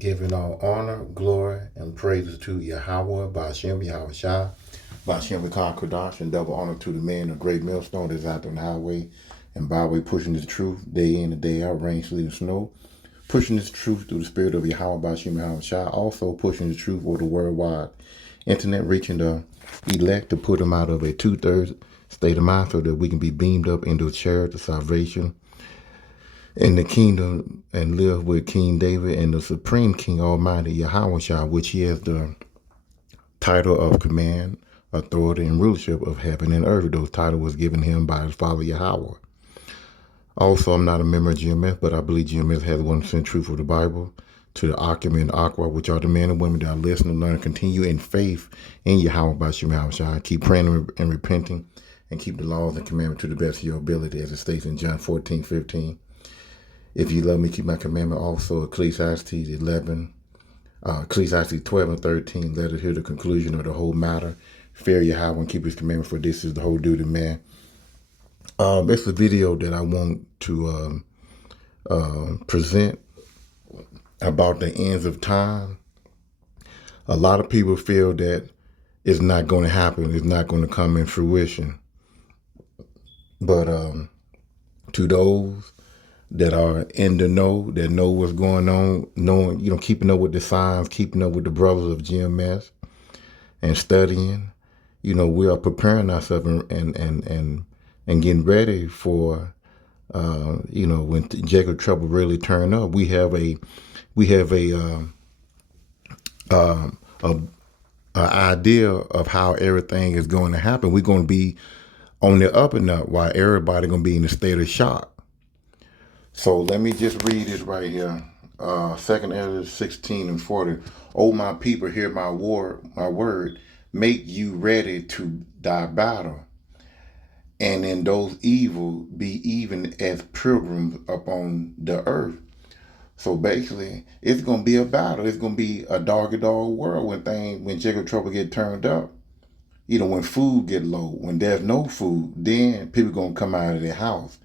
giving all honor, glory, and praises to Yahweh, Ba'ashem, Yahweh Shai, Ba'ashem, Rekah Kodash, and double honor to the man, the great millstone that's out on the highway and byway, pushing the truth day in and day out, rain, sleet, and snow, pushing this truth through the spirit of Yahweh, Ba'ashem, Yahweh Shai, also pushing the truth over the worldwide internet, reaching the elect to put them out of a two-thirds state of mind so that we can be beamed up into a charity of salvation in the kingdom and live with King David and the Supreme King Almighty Yahweh Shah, which he has the title of command, authority, and rulership of heaven and earth. Those titles was given him by his father Yahweh. Also, I'm not a member of GMS, but I believe GMS has 100% truth of the Bible. To the Akim and Aqua, which are the men and women that are listening, learn, and continue in faith in Yahweh Ba'ashem Yahweh Shai. Keep praying and repenting and keep the laws and commandments to the best of your ability, as it states in John 14:15. If you love me, keep my commandment. Also, Ecclesiastes 12 and 13. Let us hear the conclusion of the whole matter. Fear Yahweh and keep his commandment, for this is the whole duty, man. It's a video that I want to present about the ends of time. A lot of people feel that it's not going to happen. It's not going to come in fruition. But to those that are in the know, that know what's going on, knowing, keeping up with the signs, keeping up with the brothers of GMS and studying, we are preparing ourselves and getting ready for, when Jacob trouble really turn up. We have a idea of how everything is going to happen. We're going to be on the up and up while everybody going to be in a state of shock. So let me just read this right here. 2 Ezra 16 and 40. O my people, hear my word. Make you ready to die battle. And in those evil, be even as pilgrims upon the earth. So basically, it's going to be a battle. It's going to be a dog-eat-dog world when Jacob trouble get turned up. When food get low, when there's no food, then people going to come out of their house.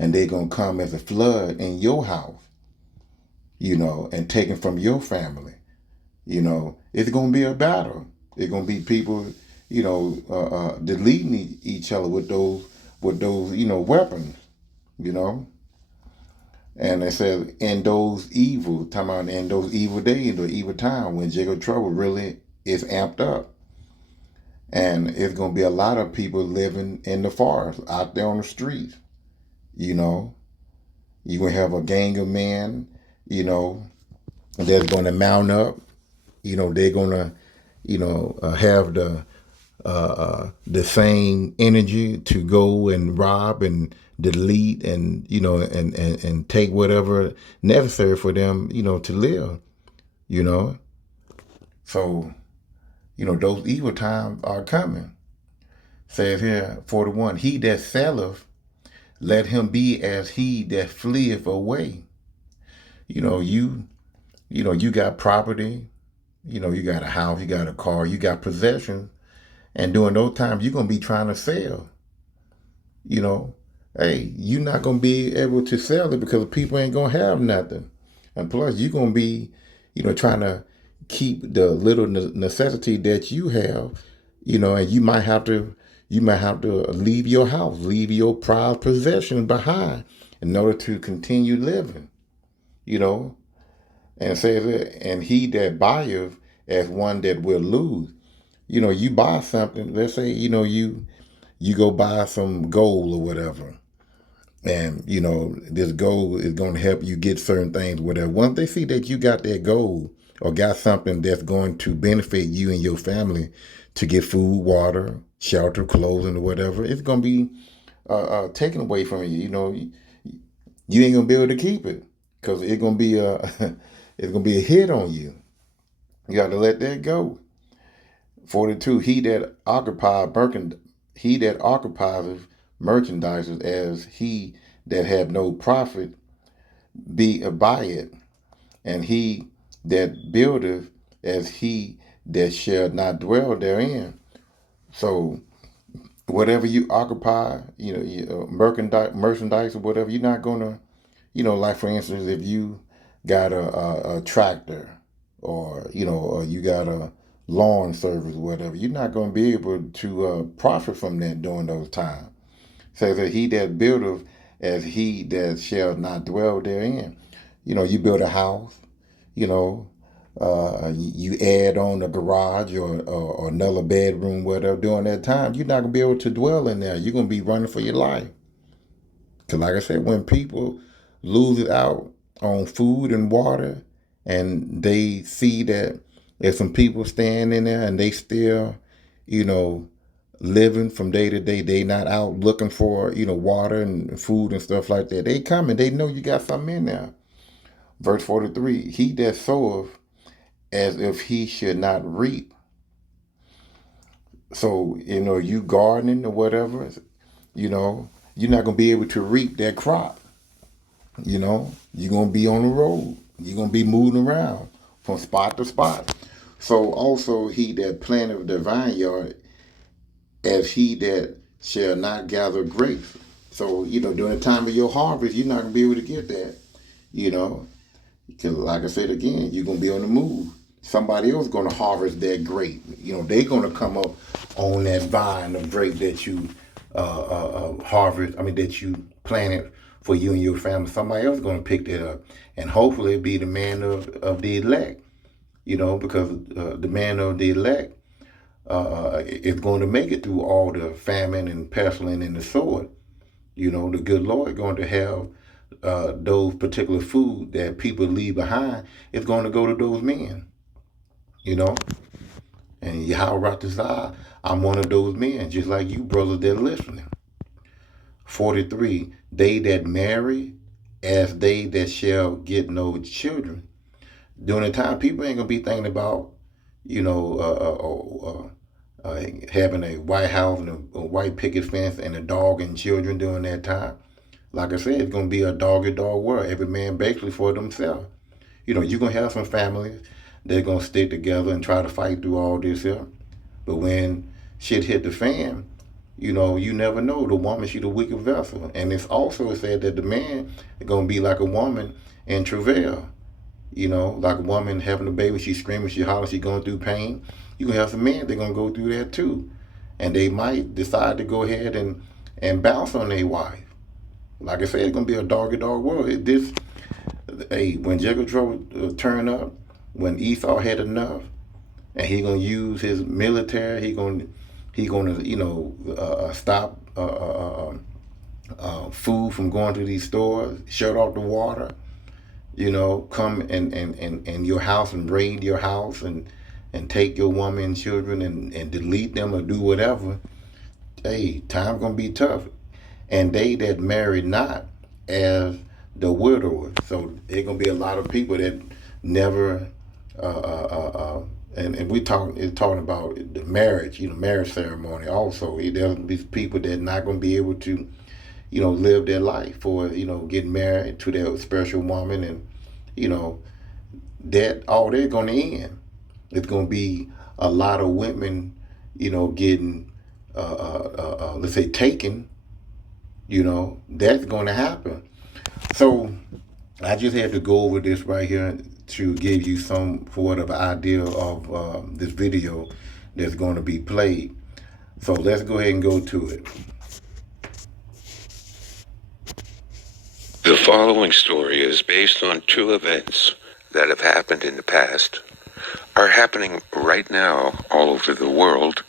And they're going to come as a flood in your house, and taken from your family. It's going to be a battle. It's going to be people, deleting each other with those, weapons, And it says, in those evil days, the evil time, when Jacob trouble really is amped up. And it's going to be a lot of people living in the forest, out there on the streets. You're going to have a gang of men, that's going to mount up. They're going to, have the same energy to go and rob and delete and, and take whatever necessary for them, to live, So, those evil times are coming. Says here, 41, he that selleth, let him be as he that fleeth away. You got property, you got a house, you got a car, you got possessions. And during those times, you're going to be trying to sell. Hey, you're not going to be able to sell it because people ain't going to have nothing. And plus, you're going to be, trying to keep the little necessity that you have, and you might have to leave your house, leave your prized possessions behind in order to continue living, And it says, and he that buyeth as one that will lose. You buy something, let's say, you go buy some gold or whatever. And, this gold is going to help you get certain things, whatever. Once they see that you got that gold or got something that's going to benefit you and your family to get food, water, shelter, clothing, or whatever, it's going to be taken away from you. You ain't going to be able to keep it because it's going to be it's going to be a hit on you. You got to let that go. 42, he that occupies merchandise as he that have no profit be by it, and he that buildeth as he that shall not dwell therein. So whatever you occupy, merchandise or whatever, you're not gonna, like for instance, if you got a tractor, or or you got a lawn service or whatever, you're not going to be able to profit from that during those times. Says that he that buildeth as he that shall not dwell therein. You build a house, you know, you add on a garage or another bedroom, whatever, during that time, you're not going to be able to dwell in there. You're going to be running for your life. Because, like I said, when people lose it out on food and water, and they see that there's some people staying in there and they still, you know, living from day to day, they not out looking for, water and food and stuff like that. They come and they know you got something in there. Verse 43, he that soweth as if he should not reap. So, you gardening or whatever, you're not going to be able to reap that crop. You're going to be on the road. You're going to be moving around from spot to spot. So also he that planteth the vineyard as he that shall not gather grapes. So, during the time of your harvest, you're not going to be able to get that, because like I said again, you're going to be on the move. Somebody else is going to harvest that grape. They're going to come up on that vine of grape that you that you planted for you and your family. Somebody else is going to pick that up. And hopefully it be the man of the elect, because the man of the elect is going to make it through all the famine and pestilence and the sword. The good Lord is going to have those particular food that people leave behind is going to go to those men. And Yahweh Ratazah, I'm one of those men, just like you brothers that are listening. 43, they that marry as they that shall get no children. During the time, people ain't going to be thinking about, having a white house and a white picket fence and a dog and children during that time. Like I said, it's going to be a dog-eat-dog world. Every man basically for themselves. You're going to have some families they're going to stick together and try to fight through all this here. But when shit hit the fan, you never know. The woman, she's a weaker vessel. And it's also said that the man is going to be like a woman in travail. Like a woman having a baby, she's screaming, she hollering, she's going through pain. You can have some men, they're going to go through that too. And they might decide to go ahead and bounce on their wife. Like I said, it's going to be a dog-eat-dog world. When Jacob trouble turned up, when Esau had enough, and he gonna use his military, he gonna stop food from going to these stores, shut off the water, come and your house and raid your house and take your woman and children and delete them or do whatever. Hey, time's gonna be tough. And they that marry not as the widower. So there's gonna be a lot of people that never and we talking about the marriage, marriage ceremony also. There's be people that not gonna be able to, live their life for, getting married to their special woman, and that all they're gonna end. It's gonna be a lot of women, getting let's say taken. That's gonna happen. So I just had to go over this right here to give you sort of idea of this video that's going to be played. So let's go ahead and go to it. The following story is based on true events that have happened in the past, are happening right now all over the world,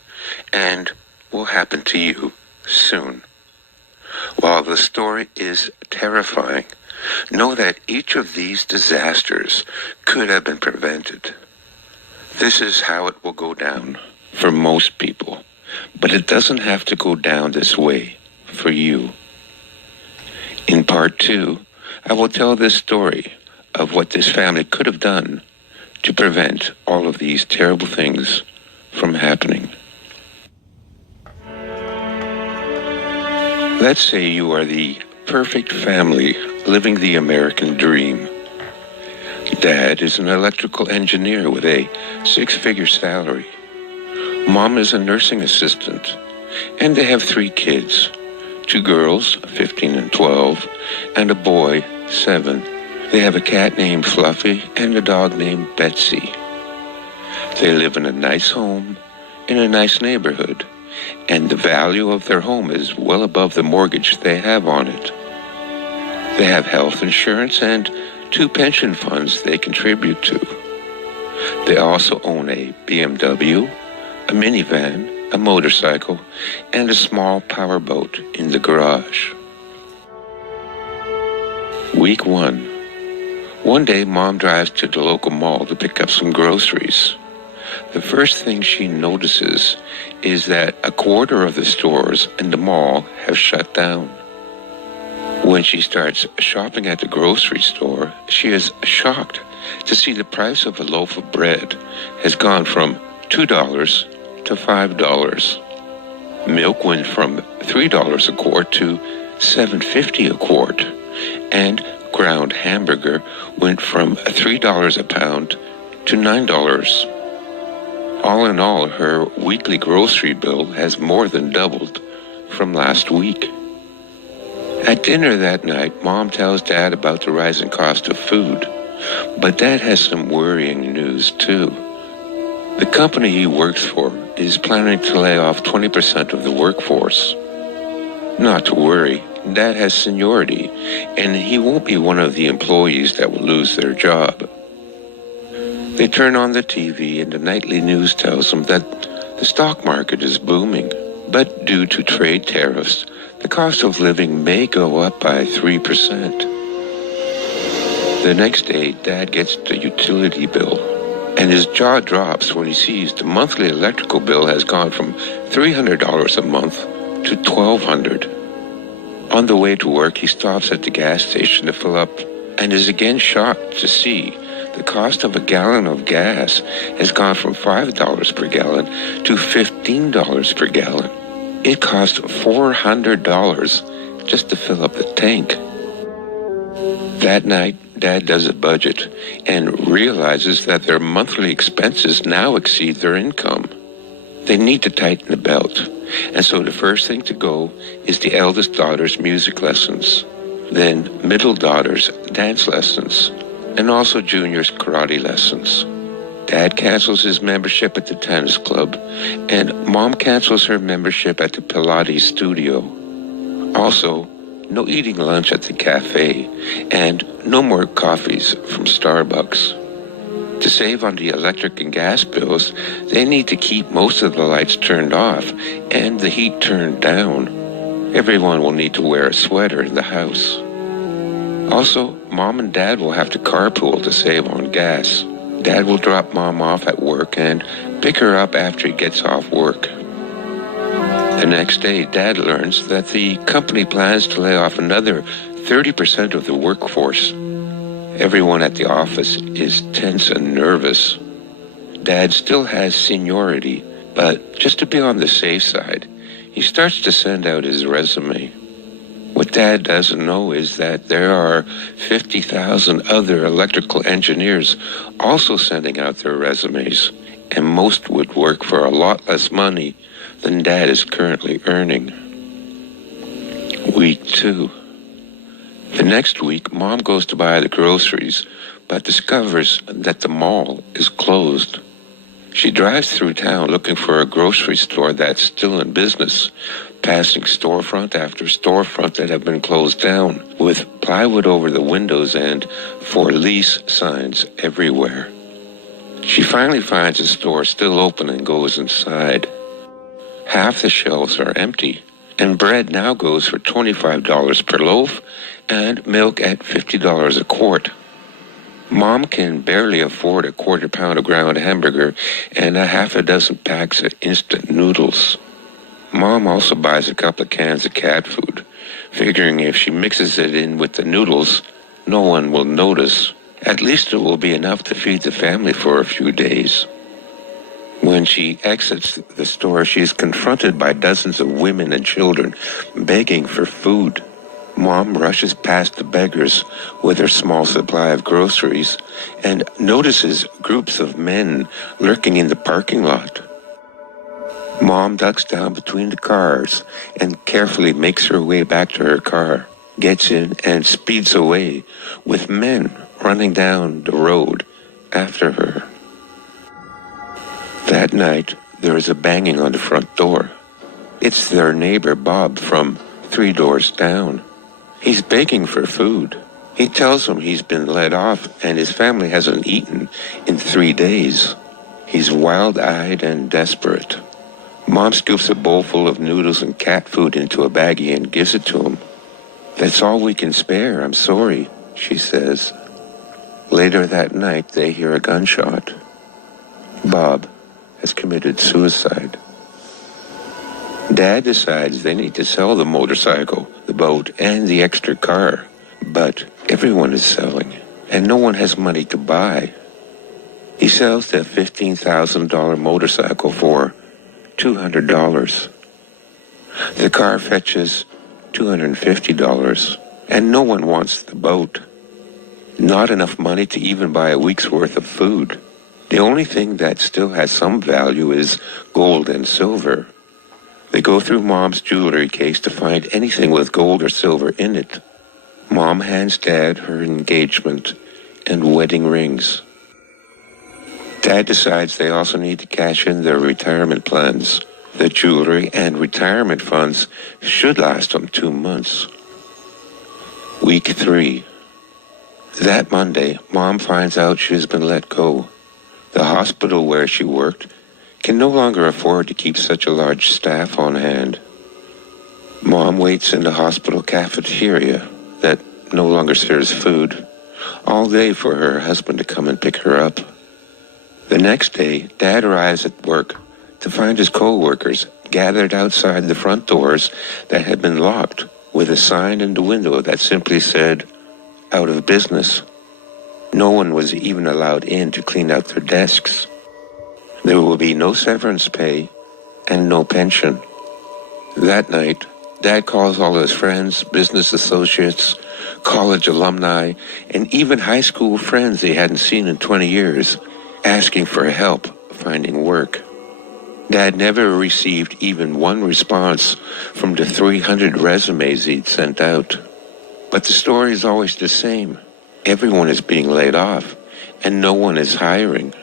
and will happen to you soon. While the story is terrifying, know that each of these disasters could have been prevented. This is how it will go down for most people, but it doesn't have to go down this way for you. In part 2, I will tell this story of what this family could have done to prevent all of these terrible things from happening. Let's say you are the perfect family living the American dream. Dad is an electrical engineer with a 6-figure salary. Mom is a nursing assistant, and they have 3 kids, 2 girls, 15 and 12, and a boy, 7, They have a cat named Fluffy and a dog named Betsy. They live in a nice home in a nice neighborhood, and the value of their home is well above the mortgage they have on it. They have health insurance and 2 pension funds they contribute to. They also own a BMW, a minivan, a motorcycle, and a small powerboat in the garage. Week 1. One day, Mom drives to the local mall to pick up some groceries. The first thing she notices is that a quarter of the stores in the mall have shut down. When she starts shopping at the grocery store, she is shocked to see the price of a loaf of bread has gone from $2 to $5. Milk went from $3 a quart to $7.50 a quart, and ground hamburger went from $3 a pound to $9. All in all, her weekly grocery bill has more than doubled from last week. At dinner that night, Mom tells Dad about the rising cost of food, but Dad has some worrying news too. The company he works for is planning to lay off 20% of the workforce. Not to worry, Dad has seniority, and he won't be one of the employees that will lose their job. They turn on the TV and the nightly news tells them that the stock market is booming, but due to trade tariffs, the cost of living may go up by 3%. The next day, Dad gets the utility bill, and his jaw drops when he sees the monthly electrical bill has gone from $300 a month to $1,200. On the way to work, he stops at the gas station to fill up and is again shocked to see the cost of a gallon of gas has gone from $5 per gallon to $15 per gallon. It costs $400 just to fill up the tank. That night, Dad does a budget and realizes that their monthly expenses now exceed their income. They need to tighten the belt, and so the first thing to go is the eldest daughter's music lessons, then middle daughter's dance lessons, and also Junior's karate lessons. Dad cancels his membership at the tennis club, and Mom cancels her membership at the Pilates studio. Also, no eating lunch at the cafe, and no more coffees from Starbucks. To save on the electric and gas bills, they need to keep most of the lights turned off and the heat turned down. Everyone will need to wear a sweater in the house. Also, Mom and Dad will have to carpool to save on gas. Dad will drop Mom off at work and pick her up after he gets off work. The next day, Dad learns that the company plans to lay off another 30% of the workforce. Everyone at the office is tense and nervous. Dad still has seniority, but just to be on the safe side, he starts to send out his resume. What Dad doesn't know is that there are 50,000 other electrical engineers also sending out their resumes, and most would work for a lot less money than Dad is currently earning. Week 2. The next week, Mom goes to buy the groceries, but discovers that the mall is closed. She drives through town looking for a grocery store that's still in business, passing storefront after storefront that have been closed down, with plywood over the windows and for lease signs everywhere. She finally finds a store still open and goes inside. Half the shelves are empty, and bread now goes for $25 per loaf and milk at $50 a quart. Mom can barely afford a quarter pound of ground hamburger and a half a dozen packs of instant noodles. Mom also buys a couple of cans of cat food, figuring if she mixes it in with the noodles, no one will notice. At least it will be enough to feed the family for a few days. When she exits the store, she is confronted by dozens of women and children begging for food. Mom rushes past the beggars with her small supply of groceries and notices groups of men lurking in the parking lot. Mom ducks down between the cars and carefully makes her way back to her car. gets in and speeds away with men running down the road after her. That night, there is a banging on the front door. It's their neighbor Bob from 3 doors down. He's begging for food. He tells them he's been let off and his family hasn't eaten in 3 days. He's wild-eyed and desperate. Mom scoops a bowl full of noodles and cat food into a baggie and gives it to him. "That's all we can spare, I'm sorry," she says. Later that night, they hear a gunshot. Bob has committed suicide. Dad decides they need to sell the motorcycle, the boat, and the extra car. But everyone is selling, and no one has money to buy. He sells the $15,000 motorcycle for $200. The car fetches $250, and no one wants the boat. Not enough money to even buy a week's worth of food. The only thing that still has some value is gold and silver. They go through Mom's jewelry case to find anything with gold or silver in it. Mom hands Dad her engagement and wedding rings. Dad decides they also need to cash in their retirement plans. The jewelry and retirement funds should last them 2 months. Week 3. That Monday, Mom finds out she has been let go. The hospital where she worked can no longer afford to keep such a large staff on hand. Mom waits in the hospital cafeteria that no longer serves food all day for her husband to come and pick her up. The next day, Dad arrives at work to find his co-workers gathered outside the front doors that had been locked with a sign in the window that simply said, "Out of business." No one was even allowed in to clean out their desks. There will be no severance pay and no pension. That night, Dad calls all his friends, business associates, college alumni, and even high school friends he hadn't seen in 20 years, asking for help finding work. Dad never received even one response from the 300 resumes he'd sent out. But the story is always the same. Everyone is being laid off, and no one is hiring.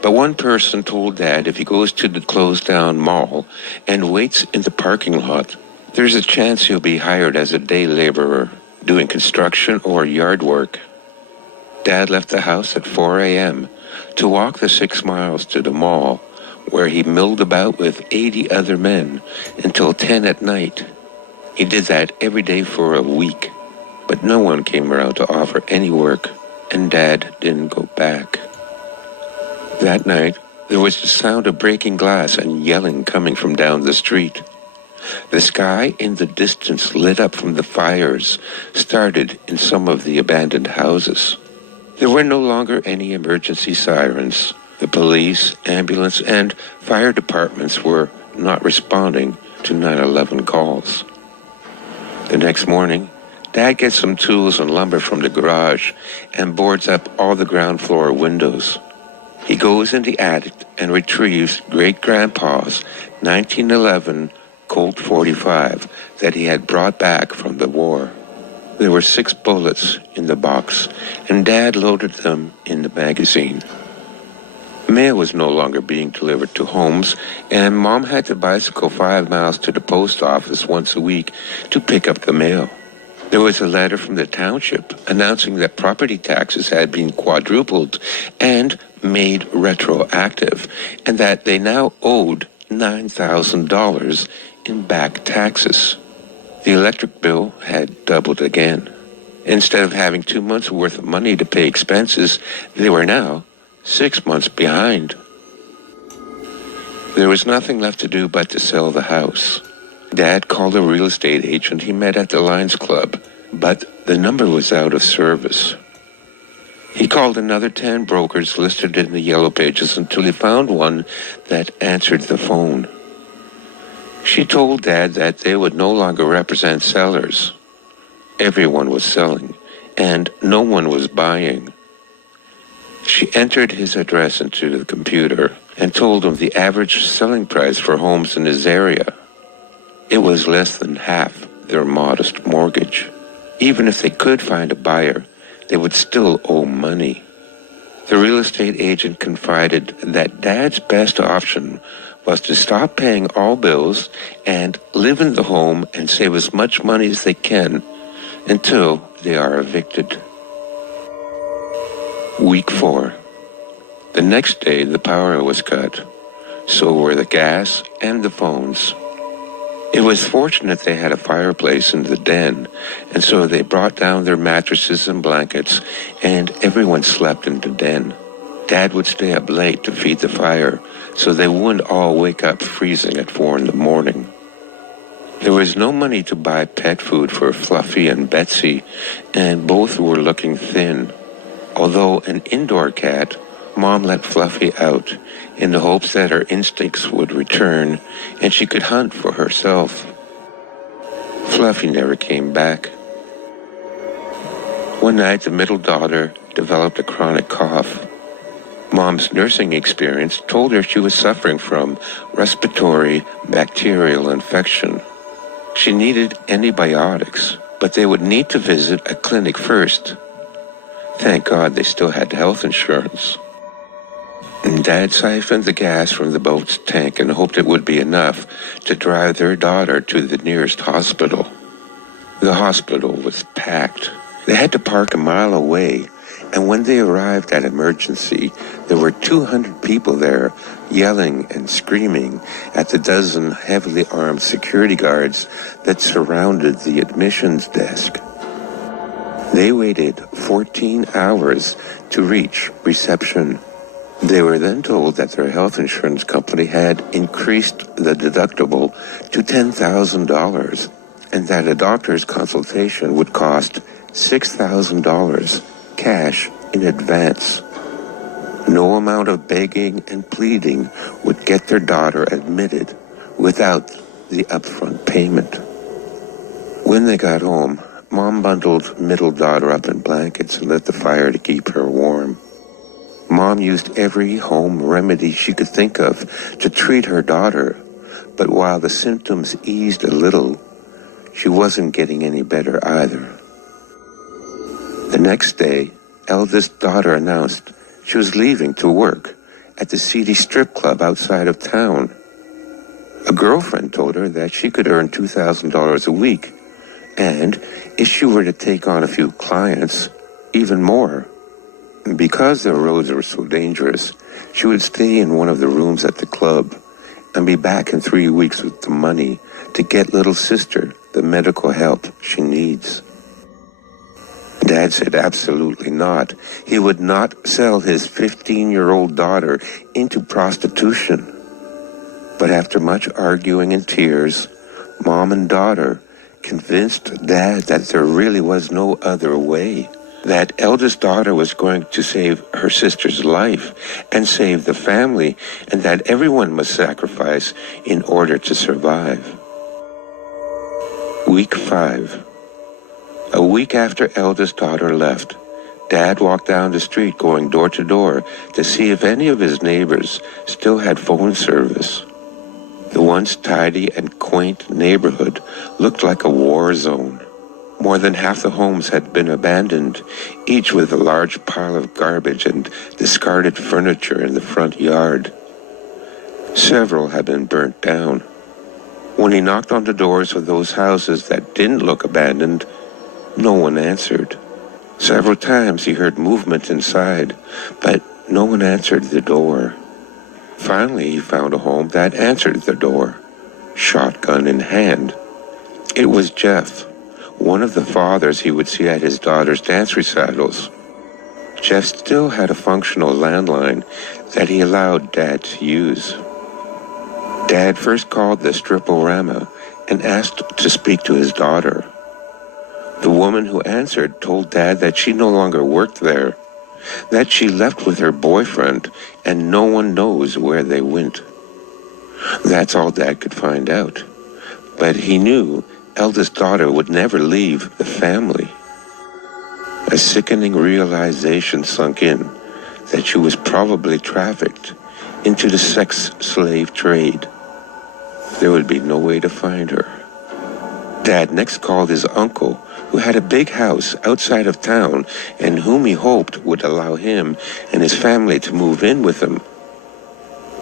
But one person told Dad if he goes to the closed-down mall and waits in the parking lot, there's a chance he'll be hired as a day laborer, doing construction or yard work. Dad left the house at 4 a.m. to walk the 6 miles to the mall, where he milled about with 80 other men until 10 at night. He did that every day for a week. But no one came around to offer any work, and Dad didn't go back. That night, there was the sound of breaking glass and yelling coming from down the street. The sky in the distance lit up from the fires started in some of the abandoned houses. There were no longer any emergency sirens. The police, ambulance, and fire departments were not responding to 911 calls. The next morning, Dad gets some tools and lumber from the garage and boards up all the ground floor windows. He goes in the attic and retrieves Great-Grandpa's 1911 Colt 45 that he had brought back from the war. There were 6 bullets in the box, and Dad loaded them in the magazine. Mail was no longer being delivered to homes, and Mom had to bicycle 5 miles to the post office once a week to pick up the mail. There was a letter from the township announcing that property taxes had been quadrupled and made retroactive, and that they now owed $9,000 in back taxes. The electric bill had doubled again. Instead of having 2 months' worth of money to pay expenses, they were now 6 months behind. There was nothing left to do but to sell the house. Dad called a real estate agent he met at the Lions Club, but the number was out of service. He called another 10 brokers listed in the yellow pages until he found one that answered the phone. She told Dad that they would no longer represent sellers. Everyone was selling, and no one was buying. She entered his address into the computer and told him the average selling price for homes in his area. It was less than half their modest mortgage. Even if they could find a buyer, they would still owe money. The real estate agent confided that Dad's best option was to stop paying all bills and live in the home and save as much money as they can until they are evicted. Week 4. The next day, the power was cut. So were the gas and the phones. It was fortunate they had a fireplace in the den, and so they brought down their mattresses and blankets, and everyone slept in the den. Dad would stay up late to feed the fire, so they wouldn't all wake up freezing at 4 in the morning. There was no money to buy pet food for Fluffy and Betsy, and both were looking thin. Although an indoor cat, Mom let Fluffy out in the hopes that her instincts would return and she could hunt for herself. Fluffy never came back. One night, the middle daughter developed a chronic cough. Mom's nursing experience told her she was suffering from respiratory bacterial infection. She needed antibiotics, but they would need to visit a clinic first. Thank God they still had health insurance. Dad siphoned the gas from the boat's tank and hoped it would be enough to drive their daughter to the nearest hospital. The hospital was packed. They had to park a mile away, and when they arrived at emergency, there were 200 people there yelling and screaming at the dozen heavily armed security guards that surrounded the admissions desk. They waited 14 hours to reach reception. They were then told that their health insurance company had increased the deductible to $10,000 and that a doctor's consultation would cost $6,000 cash in advance. No amount of begging and pleading would get their daughter admitted without the upfront payment. When they got home, Mom bundled middle daughter up in blankets and lit the fire to keep her warm. Mom used every home remedy she could think of to treat her daughter, but while the symptoms eased a little, she wasn't getting any better either. The next day, eldest daughter announced she was leaving to work at the seedy strip club outside of town. A girlfriend told her that she could earn $2,000 a week, and if she were to take on a few clients, even more. Because the roads were so dangerous, she would stay in one of the rooms at the club and be back in 3 weeks with the money to get little sister the medical help she needs. Dad said absolutely not. He would not sell his 15-year-old daughter into prostitution. But after much arguing and tears, Mom and daughter convinced Dad that there really was no other way. That eldest daughter was going to save her sister's life and save the family, and that everyone must sacrifice in order to survive. Week 5. A week after eldest daughter left, Dad walked down the street going door to door to see if any of his neighbors still had phone service. The once tidy and quaint neighborhood looked like a war zone. More than half the homes had been abandoned, each with a large pile of garbage and discarded furniture in the front yard. Several had been burnt down. When he knocked on the doors of those houses that didn't look abandoned, no one answered. Several times he heard movement inside, but no one answered the door. Finally, he found a home that answered the door, shotgun in hand. It was Jeff, one of the fathers he would see at his daughter's dance recitals. Jeff still had a functional landline that he allowed Dad to use. Dad first called the Strip-O-Rama and asked to speak to his daughter. The woman who answered told Dad that she no longer worked there, that she left with her boyfriend and no one knows where they went. That's all Dad could find out. But he knew eldest daughter would never leave the family. A sickening realization sunk in that she was probably trafficked into the sex slave trade. There would be no way to find her. Dad next called his uncle, who had a big house outside of town and whom he hoped would allow him and his family to move in with him.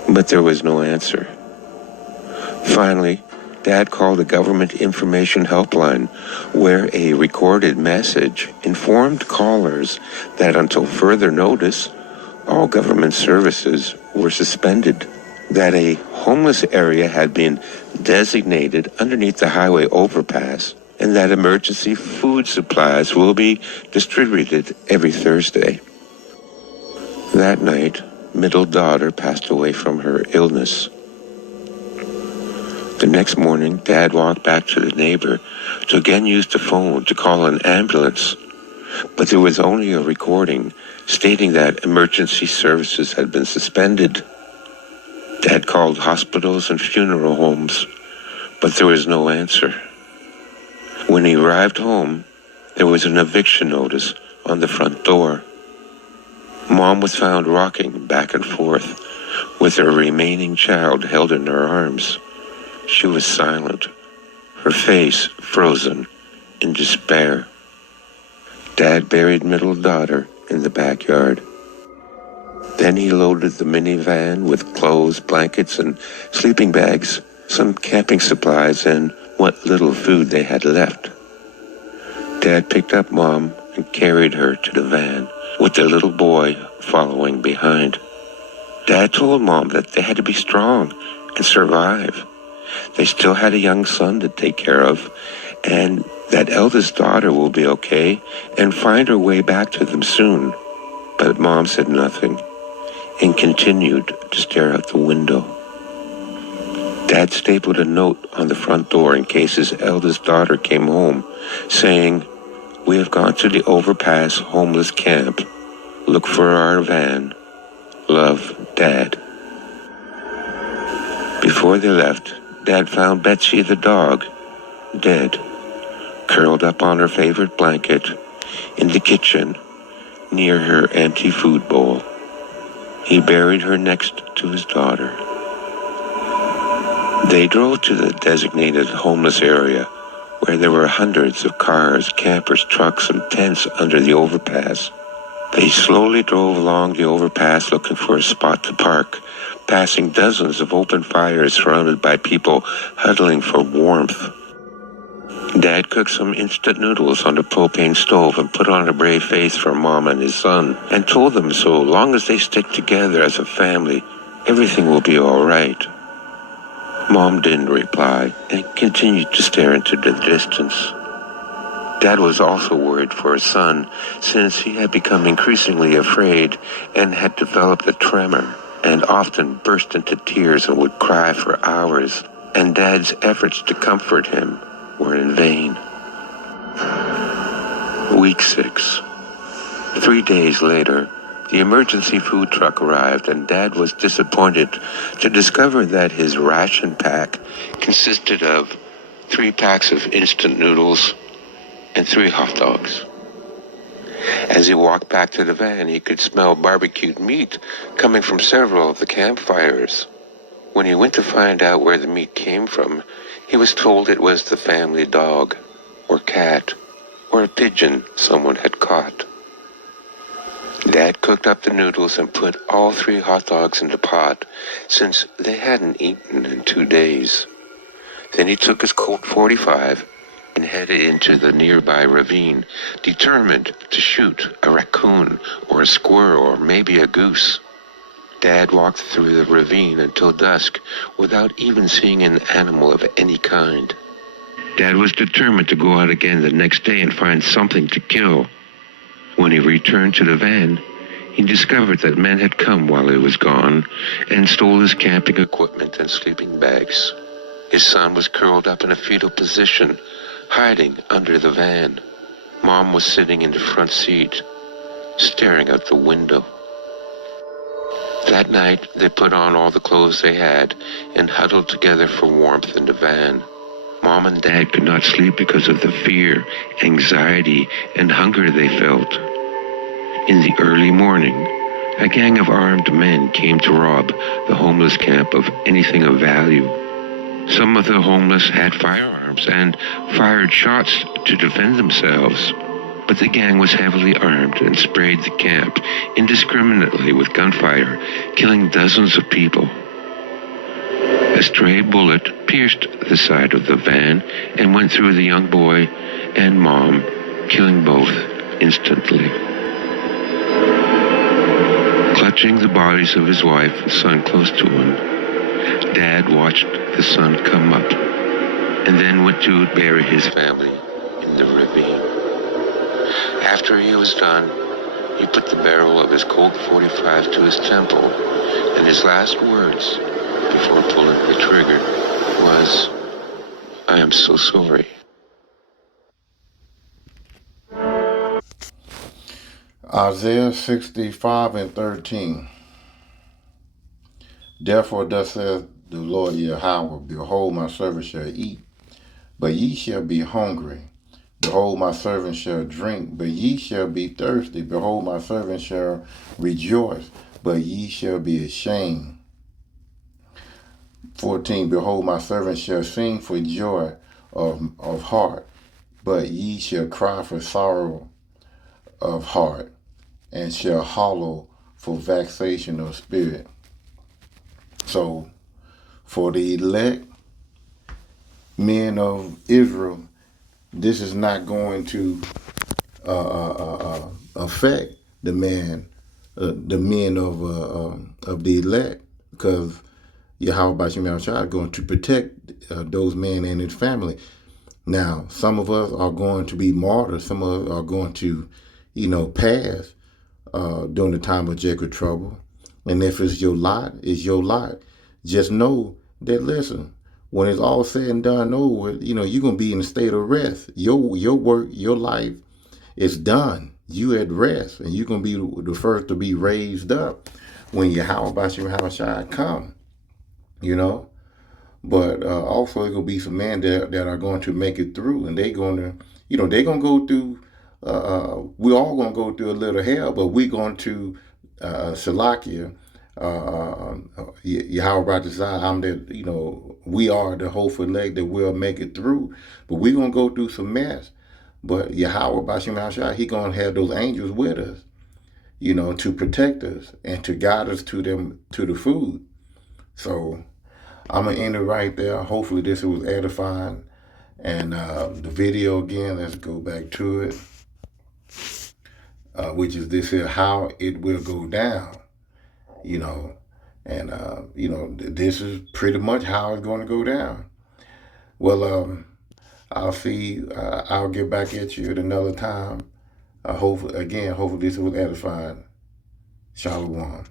But there was no answer. Finally, Dad called a government information helpline where a recorded message informed callers that until further notice, all government services were suspended, that a homeless area had been designated underneath the highway overpass, and that emergency food supplies will be distributed every Thursday. That night, middle daughter passed away from her illness. The next morning, Dad walked back to the neighbor to again use the phone to call an ambulance, but there was only a recording stating that emergency services had been suspended. Dad called hospitals and funeral homes, but there was no answer. When he arrived home, there was an eviction notice on the front door. Mom was found rocking back and forth with her remaining child held in her arms. She was silent, her face frozen in despair. Dad buried middle daughter in the backyard. Then he loaded the minivan with clothes, blankets, and sleeping bags, some camping supplies, and what little food they had left. Dad picked up Mom and carried her to the van, with the little boy following behind. Dad told Mom that they had to be strong and survive. They still had a young son to take care of, and that eldest daughter will be okay and find her way back to them soon. But Mom said nothing and continued to stare out the window. Dad stapled a note on the front door in case his eldest daughter came home, saying, "We have gone to the overpass homeless camp. Look for our van. Love, Dad." Before they left, Dad found Betsy the dog, dead, curled up on her favorite blanket in the kitchen near her empty food bowl. He buried her next to his daughter. They drove to the designated homeless area where there were hundreds of cars, campers, trucks, and tents under the overpass. They slowly drove along the overpass looking for a spot to park, passing dozens of open fires surrounded by people huddling for warmth. Dad cooked some instant noodles on the propane stove and put on a brave face for Mom and his son, and told them so long as they stick together as a family, everything will be all right. Mom didn't reply and continued to stare into the distance. Dad was also worried for his son, since he had become increasingly afraid and had developed a tremor, and often burst into tears and would cry for hours, and Dad's efforts to comfort him were in vain. Week 6. 3 days later, the emergency food truck arrived, and Dad was disappointed to discover that his ration pack consisted of 3 packs of instant noodles and 3 hot dogs. As he walked back to the van, he could smell barbecued meat coming from several of the campfires. When he went to find out where the meat came from, he was told it was the family dog, or cat, or a pigeon someone had caught. Dad cooked up the noodles and put all 3 hot dogs in the pot, since they hadn't eaten in 2 days. Then he took his Colt 45 and headed into the nearby ravine, determined to shoot a raccoon or a squirrel or maybe a goose. Dad walked through the ravine until dusk without even seeing an animal of any kind. Dad was determined to go out again the next day and find something to kill. When he returned to the van, he discovered that men had come while he was gone and stole his camping equipment and sleeping bags. His son was curled up in a fetal position, hiding under the van. Mom was sitting in the front seat, staring out the window. That night, they put on all the clothes they had and huddled together for warmth in the van. Mom and Dad could not sleep because of the fear, anxiety, and hunger they felt. In the early morning, a gang of armed men came to rob the homeless camp of anything of value. Some of the homeless had firearms, firearms and fired shots to defend themselves. But the gang was heavily armed and sprayed the camp indiscriminately with gunfire, killing dozens of people. A stray bullet pierced the side of the van and went through the young boy and mom, killing both instantly. Clutching the bodies of his wife and son close to him, Dad watched the son come up and then went to bury his family in the ravine. After he was done, he put the barrel of his Colt 45 to his temple, and his last words before pulling the trigger was, "I am so sorry." Isaiah 65:13. Therefore thus saith the Lord Yahweh, behold, my servant shall eat, but ye shall be hungry. Behold, my servant shall drink, but ye shall be thirsty. Behold, my servant shall rejoice, but ye shall be ashamed. 14. Behold, my servant shall sing for joy of heart, but ye shall cry for sorrow of heart, and shall hollow for vexation of spirit. So, for the elect men of Israel, this is not going to affect the men of the elect, because Yahweh Bashim Yahushua is going to protect those men and his family. Now, some of us are going to be martyrs. Some of us are going to, pass during the time of Jacob trouble. And if it's your lot, it's your lot. Just know that, listen, when it's all said and done over, you're going to be in a state of rest. Your work, your life is done. You at rest, and you're going to be the first to be raised up when Yahweh Bashim Yahushua come, But also, there's going to be some men that are going to make it through, and they're going to, they're going to go through, we're all going to go through a little hell, but we're going to, Salakia, Yahweh Ratazah, I'm the, we are the hopeful leg that will make it through, but we're going to go through some mess. But Yahweh Bashim Yahushua, he going to have those angels with us, to protect us and to guide us to the food. So I'm going to end it right there. Hopefully this was edifying. And the video again, let's go back to it, which is this here, how it will go down, And, this is pretty much how it's going to go down. Well, I'll get back at you at another time. Hopefully this was edifying. Shalom.